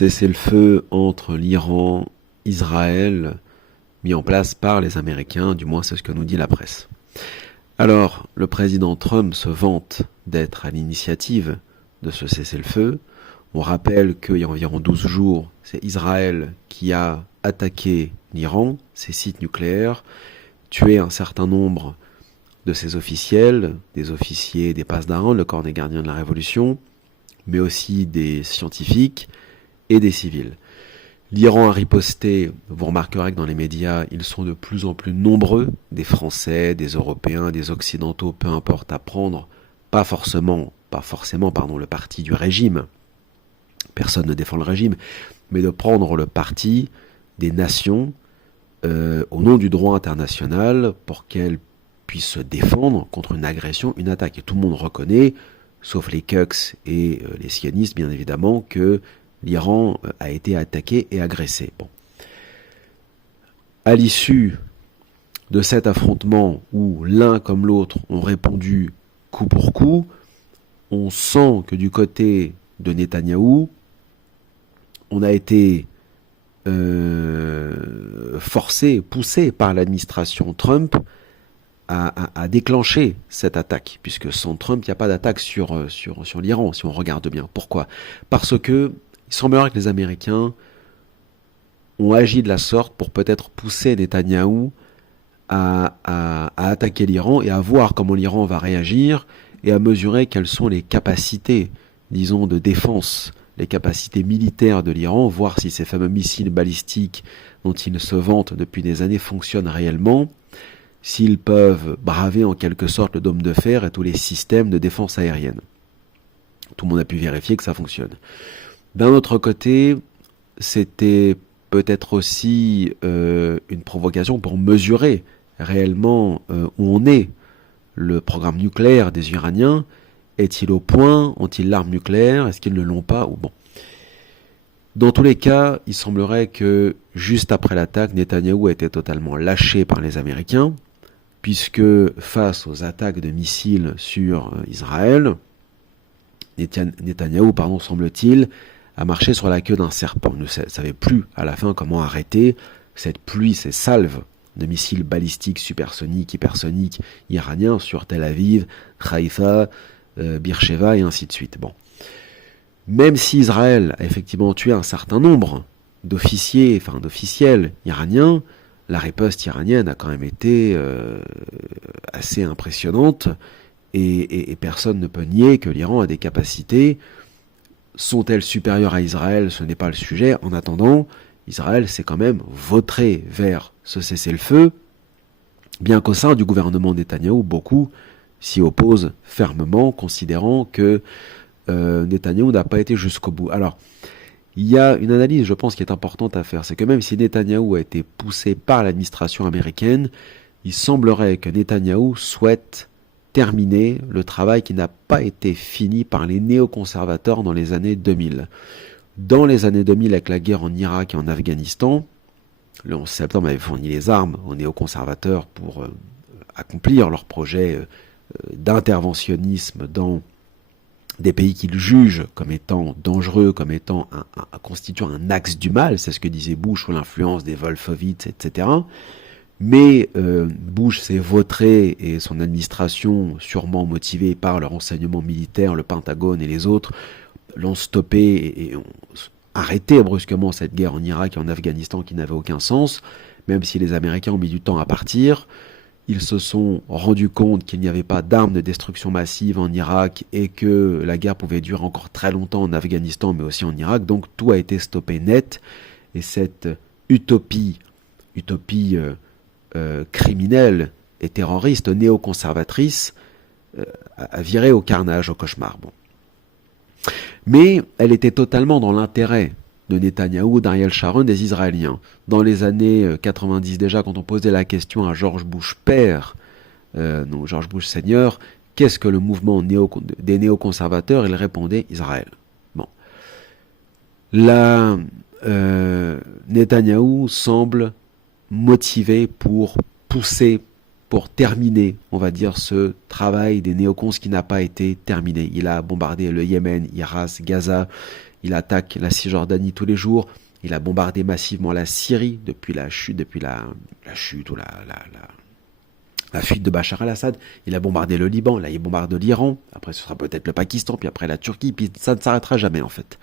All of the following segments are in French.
cessez-le-feu entre l'Iran, Israël, mis en place par les Américains, du moins c'est ce que nous dit la presse. Alors, le président Trump se vante d'être à l'initiative de ce cessez-le-feu. On rappelle qu'il y a environ 12 jours, c'est Israël qui a attaqué l'Iran, ses sites nucléaires, tué un certain nombre de ses officiels, des officiers des Pasdaran, le corps des gardiens de la Révolution, mais aussi des scientifiques et des civils. L'Iran a riposté, vous remarquerez que dans les médias, ils sont de plus en plus nombreux, des Français, des Européens, des Occidentaux, peu importe, à prendre, pas forcément, le parti du régime. Personne ne défend le régime, mais de prendre le parti des nations au nom du droit international pour qu'elles puissent se défendre contre une agression, une attaque. Et tout le monde reconnaît, sauf les Kuks et les sionistes bien évidemment, que l'Iran a été attaqué et agressé. Bon. À l'issue de cet affrontement où l'un comme l'autre ont répondu coup pour coup, on sent que du côté de Netanyahou, on a été forcé, poussé par l'administration Trump à déclencher cette attaque, puisque sans Trump, il n'y a pas d'attaque sur l'Iran, si on regarde bien. Pourquoi ? Parce que il semblerait que les Américains ont agi de la sorte pour peut-être pousser Netanyahou à attaquer l'Iran et à voir comment l'Iran va réagir et à mesurer quelles sont les capacités, disons, de défense, les capacités militaires de l'Iran, voir si ces fameux missiles balistiques dont ils se vantent depuis des années fonctionnent réellement, s'ils peuvent braver en quelque sorte le dôme de fer et tous les systèmes de défense aérienne. Tout le monde a pu vérifier que ça fonctionne. D'un autre côté, c'était peut-être aussi une provocation pour mesurer réellement où on est. Le programme nucléaire des Iraniens, est-il au point? Ont-ils l'arme nucléaire? Est-ce qu'ils ne l'ont pas? Ou bon. Dans tous les cas, il semblerait que juste après l'attaque, Netanyahou a été totalement lâché par les Américains, puisque face aux attaques de missiles sur Israël, Netanyahou, semble-t-il, a marché sur la queue d'un serpent. Il ne savait plus à la fin comment arrêter cette pluie, ces salves de missiles balistiques, supersoniques, hypersoniques iraniens sur Tel Aviv, Haïfa, Beersheva et ainsi de suite. Bon. Même si Israël a effectivement tué un certain nombre d'officiels iraniens, la riposte iranienne a quand même été assez impressionnante et personne ne peut nier que l'Iran a des capacités. Sont-elles supérieures à Israël? Ce n'est pas le sujet. En attendant, Israël s'est quand même vautré vers ce cessez-le-feu, bien qu'au sein du gouvernement Netanyahou, beaucoup s'y opposent fermement, considérant que Netanyahou n'a pas été jusqu'au bout. Alors, il y a une analyse, je pense, qui est importante à faire. C'est que même si Netanyahou a été poussé par l'administration américaine, il semblerait que Netanyahou souhaite terminer le travail qui n'a pas été fini par les néoconservateurs dans les années 2000. Dans les années 2000, avec la guerre en Irak et en Afghanistan, le 11 septembre avait fourni les armes aux néoconservateurs pour accomplir leur projet d'interventionnisme dans des pays qu'ils jugent comme étant dangereux, comme étant constituant un axe du mal, c'est ce que disait Bush sous l'influence des Wolfowitz, etc. Mais Bush s'est vautré et son administration, sûrement motivée par le renseignement militaire, le Pentagone et les autres, l'ont stoppé et ont arrêté brusquement cette guerre en Irak et en Afghanistan qui n'avait aucun sens, même si les Américains ont mis du temps à partir. Ils se sont rendus compte qu'il n'y avait pas d'armes de destruction massive en Irak et que la guerre pouvait durer encore très longtemps en Afghanistan mais aussi en Irak, donc tout a été stoppé net et cette utopie criminelle et terroriste, néoconservatrice, a viré au carnage, au cauchemar. Bon. Mais elle était totalement dans l'intérêt de Netanyahou, d'Ariel Sharon, des Israéliens. Dans les années 90 déjà, quand on posait la question à George Bush père, George Bush senior, qu'est-ce que le mouvement des néoconservateurs? Il répondait Israël. Bon. Là, Netanyahou semble motivé pour pousser, pour terminer, on va dire, ce travail des néocons qui n'a pas été terminé. Il a bombardé le Yémen, Irak, Gaza, il attaque la Cisjordanie tous les jours, il a bombardé massivement la Syrie depuis la chute ou la fuite de Bachar al-Assad, il a bombardé le Liban, là il bombarde l'Iran, après ce sera peut-être le Pakistan, puis après la Turquie, puis ça ne s'arrêtera jamais en fait.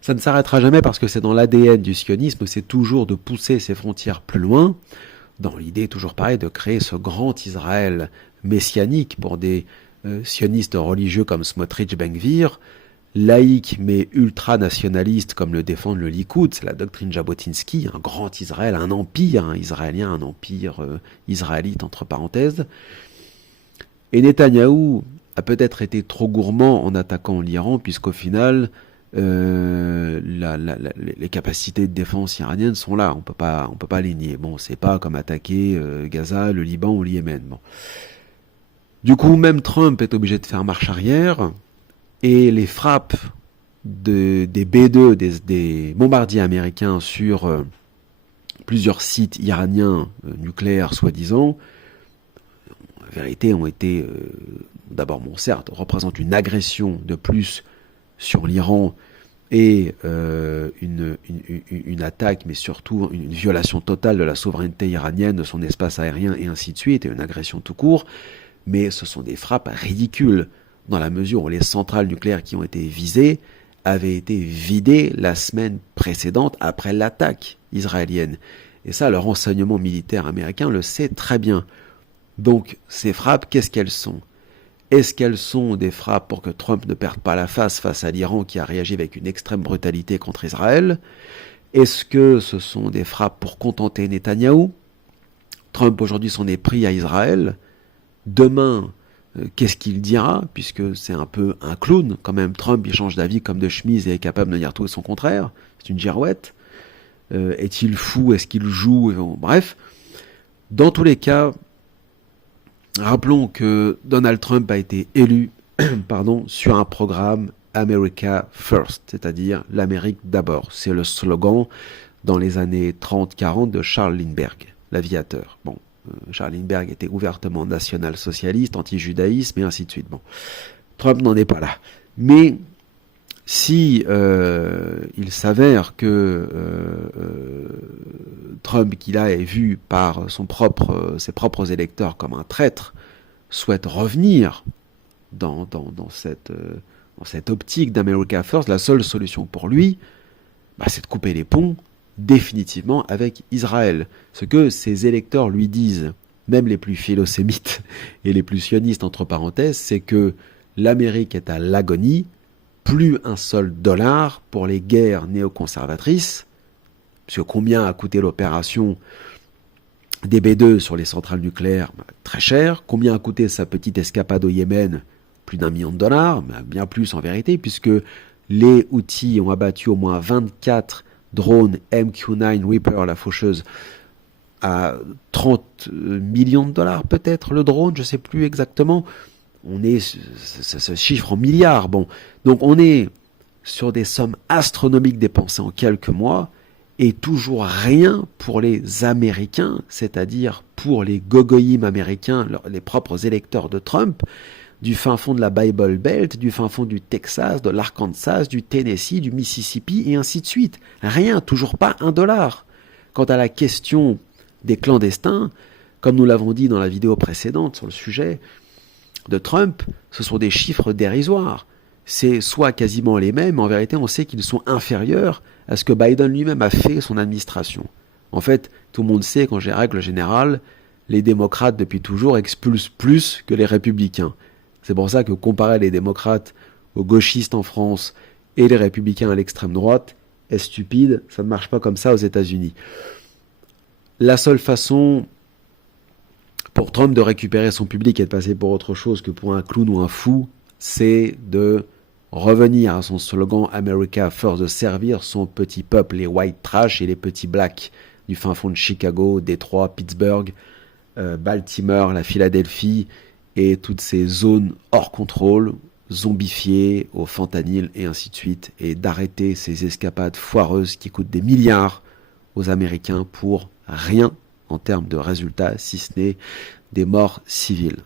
Ça ne s'arrêtera jamais parce que c'est dans l'ADN du sionisme, c'est toujours de pousser ses frontières plus loin, dans l'idée toujours pareil de créer ce grand Israël messianique pour des sionistes religieux comme Smotrich Ben-Gvir, laïque mais ultra-nationaliste comme le défendent le Likoud, c'est la doctrine Jabotinsky, un grand Israël, un empire israélien, un empire israélite entre parenthèses. Et Netanyahou a peut-être été trop gourmand en attaquant l'Iran, puisqu'au final, les capacités de défense iraniennes sont là, on peut pas les nier. Bon, c'est pas comme attaquer Gaza, le Liban ou le Yémen. Bon. Du coup, même Trump est obligé de faire marche arrière, et les frappes des B-2, des bombardiers américains sur plusieurs sites iraniens nucléaires, soi-disant, en vérité, ont été, d'abord, bon, certes, représentent une agression de plus sur l'Iran et une attaque, mais surtout une violation totale de la souveraineté iranienne, de son espace aérien, et ainsi de suite, et une agression tout court, mais ce sont des frappes ridicules, dans la mesure où les centrales nucléaires qui ont été visées avaient été vidées la semaine précédente après l'attaque israélienne. Et ça, le renseignement militaire américain le sait très bien. Donc, ces frappes, qu'est-ce qu'elles sont ? Est-ce qu'elles sont des frappes pour que Trump ne perde pas la face à l'Iran qui a réagi avec une extrême brutalité contre Israël ? Est-ce que ce sont des frappes pour contenter Netanyahou ? Trump aujourd'hui s'en est pris à Israël. Demain, qu'est-ce qu'il dira ? Puisque c'est un peu un clown, quand même. Trump, il change d'avis comme de chemise et est capable de dire tout et son contraire. C'est une girouette. Est-il fou ? Est-ce qu'il joue ? Bref. Dans tous les cas, rappelons que Donald Trump a été élu sur un programme America First, c'est-à-dire l'Amérique d'abord. C'est le slogan dans les années 30-40 de Charles Lindbergh, l'aviateur. Bon, Charles Lindbergh était ouvertement national-socialiste, anti-judaïsme et ainsi de suite. Bon, Trump n'en est pas là. Mais si il s'avère que Trump, qu'il a est vu par ses propres électeurs comme un traître, souhaite revenir dans cette optique d'America First, la seule solution pour lui, c'est de couper les ponts définitivement avec Israël. Ce que ses électeurs lui disent, même les plus philosémites et les plus sionistes entre parenthèses, c'est que l'Amérique est à l'agonie, plus un seul dollar pour les guerres néoconservatrices, puisque combien a coûté l'opération des B-2 sur les centrales nucléaires ? Très cher. Combien a coûté sa petite escapade au Yémen ? Plus d'$1 million, bien plus en vérité, puisque les Houthis ont abattu au moins 24 drones MQ-9 Reaper, la faucheuse, à $30 millions peut-être le drone, je ne sais plus exactement. On est, ça se chiffre en milliards. Bon, donc on est sur des sommes astronomiques dépensées en quelques mois, et toujours rien pour les Américains, c'est-à-dire pour les gogoïmes américains, les propres électeurs de Trump, du fin fond de la Bible Belt, du fin fond du Texas, de l'Arkansas, du Tennessee, du Mississippi, et ainsi de suite. Rien, toujours pas $1. Quant à la question des clandestins, comme nous l'avons dit dans la vidéo précédente sur le sujet de Trump, ce sont des chiffres dérisoires. C'est soit quasiment les mêmes, mais en vérité on sait qu'ils sont inférieurs à ce que Biden lui-même a fait son administration. En fait, tout le monde sait qu'en règle générale, les démocrates depuis toujours expulsent plus que les républicains. C'est pour ça que comparer les démocrates aux gauchistes en France et les républicains à l'extrême droite est stupide, ça ne marche pas comme ça aux États-Unis. La seule façon pour Trump de récupérer son public et de passer pour autre chose que pour un clown ou un fou, c'est de revenir à son slogan America First, de servir son petit peuple, les white trash et les petits blacks du fin fond de Chicago, Détroit, Pittsburgh, Baltimore, la Philadelphie et toutes ces zones hors contrôle, zombifiées au fentanyl et ainsi de suite, et d'arrêter ces escapades foireuses qui coûtent des milliards aux Américains pour rien en termes de résultats, si ce n'est des morts civiles.